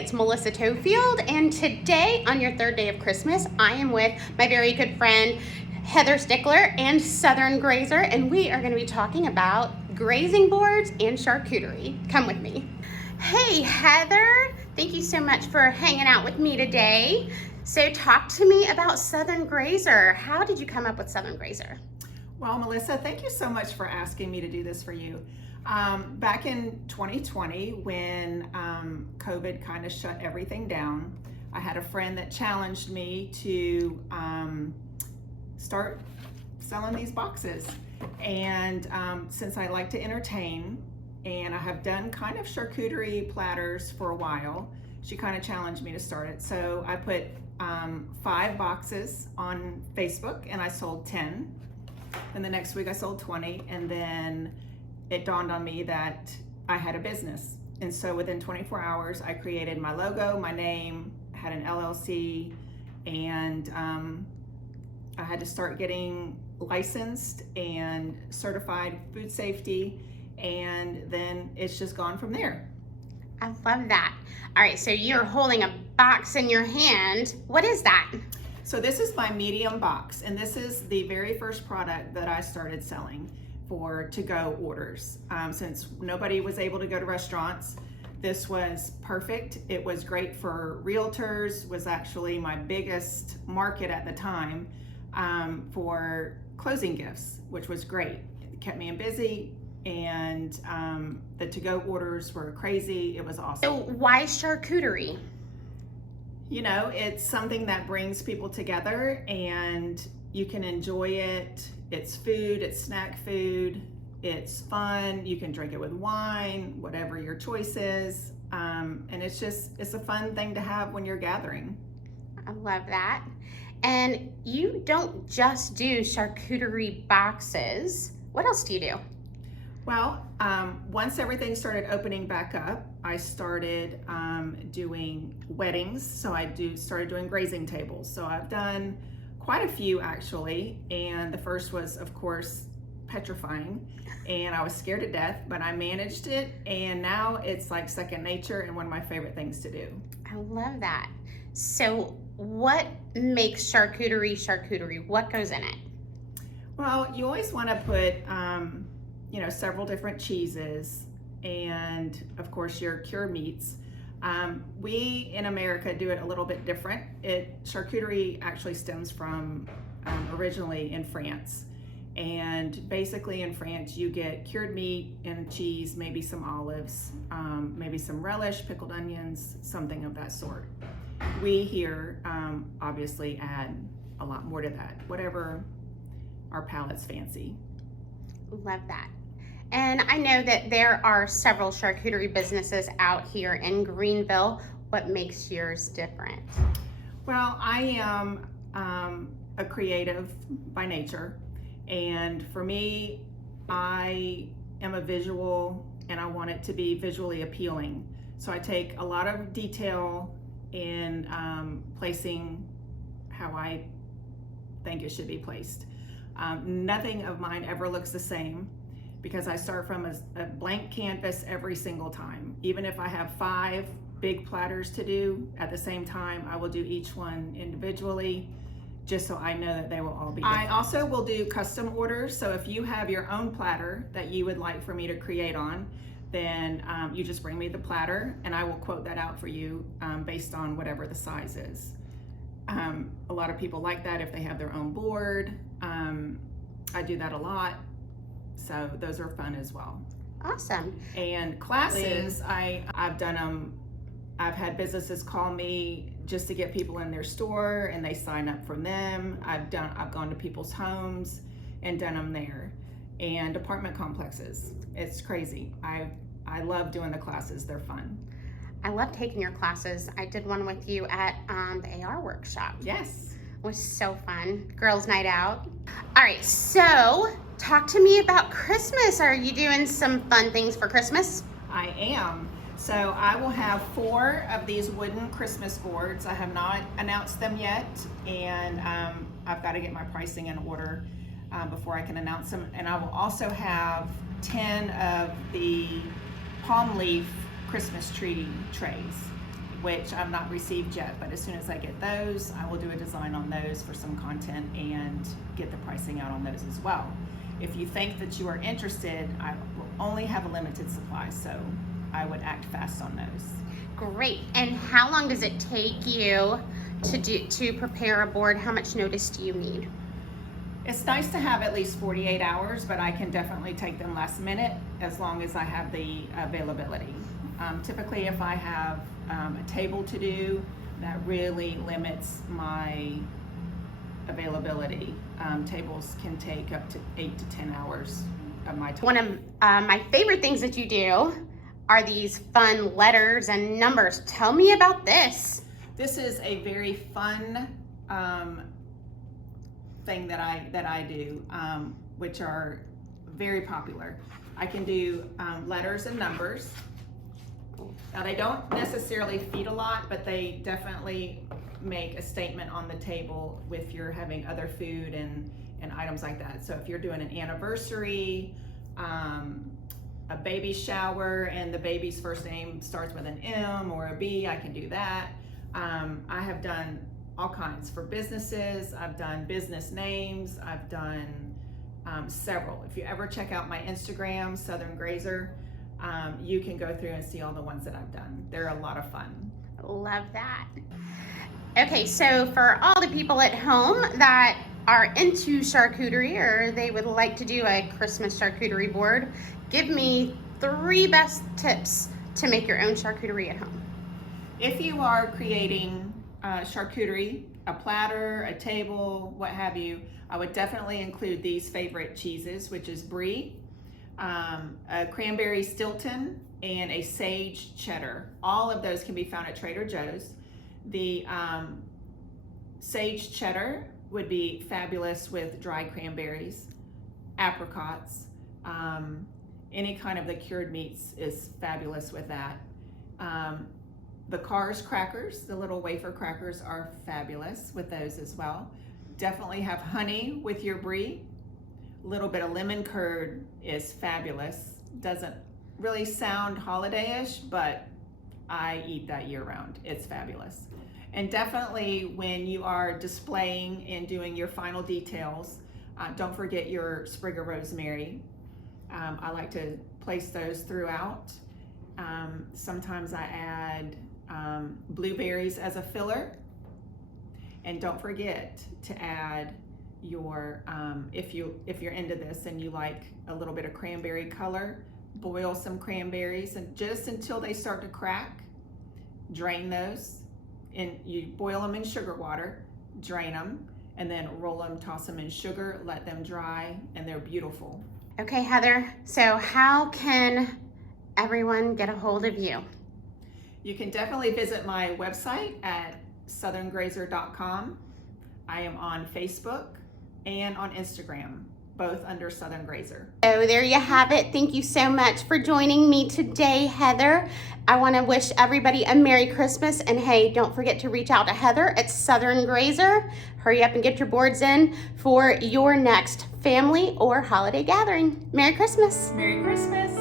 it's Melissa Tofield, and today on your third day of Christmas, I am with my very good friend Heather Stickler and Southern Grazer, and we are going to be talking about grazing boards and charcuterie. Come with me. Hey Heather, thank you so much for hanging out with me today. So talk to me about Southern Grazer. How did you come up with Southern Grazer? Well, Melissa, thank you so much for asking me to do this for you. Back in 2020, when COVID kind of shut everything down, I had a friend that challenged me to start selling these boxes. And since I like to entertain, and I have done kind of charcuterie platters for a while, she kind of challenged me to start it. So I put 5 boxes on Facebook and I sold 10. And the next week I sold 20, and then it dawned on me that I had a business. And so within 24 hours, I created my logo, my name, had an LLC, and I had to start getting licensed and certified food safety, and then it's just gone from there. I love that. All right, so you're holding a box in your hand. What is that? So this is my medium box, and this is the very first product that I started selling for to-go orders. Since nobody was able to go to restaurants, this was perfect. It was great for realtors, was actually my biggest market at the time for closing gifts, which was great. It kept me busy, and the to-go orders were crazy. It was awesome. So why charcuterie? You know, it's something that brings people together and you can enjoy it. It's food, it's snack food, it's fun. You can drink it with wine, whatever your choice is. And it's a fun thing to have when you're gathering. I love that. And you don't just do charcuterie boxes. What else do you do? Well, once everything started opening back up, I started doing weddings. So I started doing grazing tables. So I've done quite a few actually. And the first was, of course, petrifying. And I was scared to death, but I managed it. And now it's like second nature and one of my favorite things to do. I love that. So what makes charcuterie? What goes in it? Well, you always want to put several different cheeses and of course your cured meats. We in America do it a little bit different. Charcuterie actually stems from originally in France. And basically in France you get cured meat and cheese, maybe some olives, maybe some relish, pickled onions, something of that sort. We here obviously add a lot more to that, whatever our palates fancy. Love that. And I know that there are several charcuterie businesses out here in Greenville. What makes yours different? Well, I am a creative by nature, and for me, I am a visual and I want it to be visually appealing. So I take a lot of detail in placing how I think it should be placed. Nothing of mine ever looks the same, because I start from a blank canvas every single time. Even if I have 5 big platters to do at the same time, I will do each one individually, just so I know that they will all be different. I also will do custom orders. So if you have your own platter that you would like for me to create on, then you just bring me the platter and I will quote that out for you based on whatever the size is. A lot of people like that if they have their own board. I do that a lot. So those are fun as well. Awesome. And classes, I've done them. I've had businesses call me just to get people in their store and they sign up for them. I've gone to people's homes and done them there. And apartment complexes. It's crazy. I love doing the classes. They're fun. I love taking your classes. I did one with you at the AR workshop. Yes. It was so fun. Girls' night out. All right, so talk to me about Christmas. Are you doing some fun things for Christmas? I am. So I will have 4 of these wooden Christmas boards. I have not announced them yet, and I've got to get my pricing in order before I can announce them. And I will also have 10 of the palm leaf Christmas tree trays. which I've not received yet, but as soon as I get those, I will do a design on those for some content and get the pricing out on those as well. If you think that you are interested, I will only have a limited supply, so I would act fast on those. Great. And how long does it take you to prepare a board? How much notice do you need? It's nice to have at least 48 hours, but I can definitely take them last minute as long as I have the availability. Typically, if I have a table to do, that really limits my availability. Tables can take up to 8 to 10 hours of my time. One of my favorite things that you do are these fun letters and numbers. Tell me about this. This is a very fun thing that I do, which are very popular. I can do letters and numbers. Now, they don't necessarily feed a lot, but they definitely make a statement on the table if you're having other food and items like that. So if you're doing an anniversary, a baby shower, and the baby's first name starts with an M or a B, I can do that. I have done all kinds for businesses. I've done business names. I've done several. If you ever check out my Instagram, Southern Grazer, you can go through and see all the ones that I've done. They're a lot of fun. Love that. Okay, so for all the people at home that are into charcuterie or they would like to do a Christmas charcuterie board, give me 3 best tips to make your own charcuterie at home. If you are creating charcuterie, a platter, a table, what have you, I would definitely include these favorite cheeses, which is brie, a cranberry Stilton, and a sage cheddar. All of those can be found at Trader Joe's. The sage cheddar would be fabulous with dried cranberries, apricots, any kind of the cured meats is fabulous with that. The Cars crackers, the little wafer crackers, are fabulous with those as well. Definitely have honey with your brie. A little bit of lemon curd is fabulous. Doesn't really sound holiday-ish, but I eat that year round. It's fabulous. And definitely when you are displaying and doing your final details, don't forget your sprig of rosemary. I like to place those throughout. Sometimes I add blueberries as a filler. And don't forget to add your, if you're into this and you like a little bit of cranberry color, boil some cranberries and just until they start to crack, drain those. And you boil them in sugar water, drain them, and then roll them, toss them in sugar, let them dry, and they're beautiful. Okay, Heather, so how can everyone get a hold of you? You can definitely visit my website at southerngrazer.com. I am on Facebook and on Instagram, both under Southern Grazer. So there you have it. Thank you so much for joining me today, Heather. I want to wish everybody a Merry Christmas, and hey, don't forget to reach out to Heather at Southern Grazer. Hurry up and get your boards in for your next family or holiday gathering. Merry Christmas. Merry Christmas.